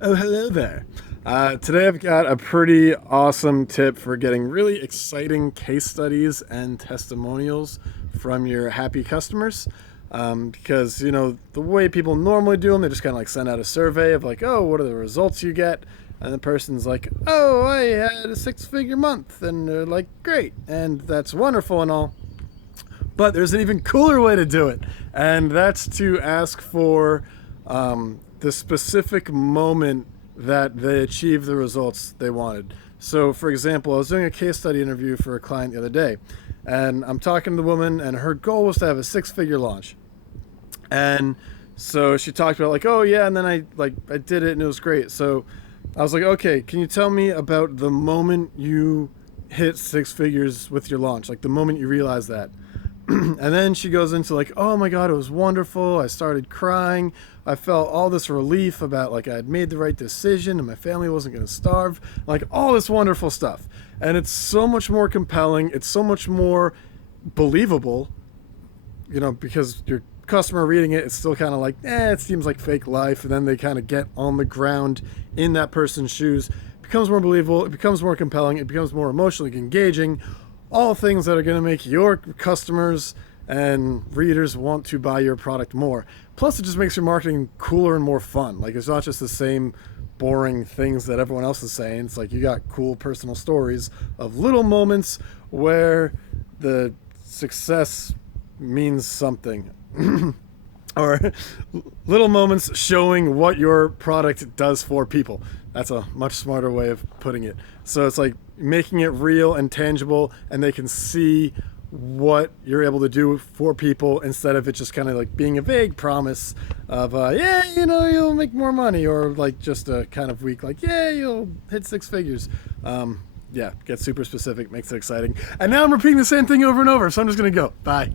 Oh, hello there. Today I've got a pretty awesome tip for getting really exciting case studies and testimonials from your happy customers. Because, the way people normally do them, they just kind of like send out a survey of like, oh, what are the results you get? And the person's like, oh, I had a six-figure month. And they're like, great. And that's wonderful and all. But there's an even cooler way to do it. And that's to ask for the specific moment that they achieved the results they wanted. So, for example, I was doing a case study interview for a client the other day, and I'm talking to the woman, and her goal was to have a six-figure launch. And so she talked about like, oh yeah, and then I did it, and it was great. So I was like, okay, can you tell me about the moment you hit six figures with your launch, like the moment you realized that? And then she goes into like, oh my god, it was wonderful. I started crying. I felt all this relief about like I had made the right decision and my family wasn't going to starve. Like all this wonderful stuff. And it's so much more compelling. It's so much more believable, because your customer reading it, it's still kind of like, it seems like fake life. And then they kind of get on the ground in that person's shoes. It becomes more believable. It becomes more compelling. It becomes more emotionally engaging. All things that are going to make your customers and readers want to buy your product more. Plus, it just makes your marketing cooler and more fun. Like, it's not just the same boring things that everyone else is saying. It's like you got cool personal stories of little moments where the success means something. Or little moments showing what your product does for people. That's a much smarter way of putting it. So it's like making it real and tangible, and they can see what you're able to do for people instead of it just kind of like being a vague promise of, yeah, you'll make more money, or like just a kind of weak, like, yeah, you'll hit six figures. Yeah, get super specific, makes it exciting. And now I'm repeating the same thing over and over, so I'm just gonna go. Bye.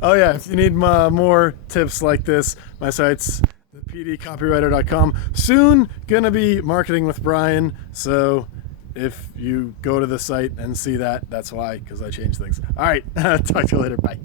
Oh yeah, if you need more tips like this, my site's thepdcopywriter.com. Soon gonna be marketing with Brian, so if you go to the site and see that, that's why, because I changed things. All right, talk to you later. Bye.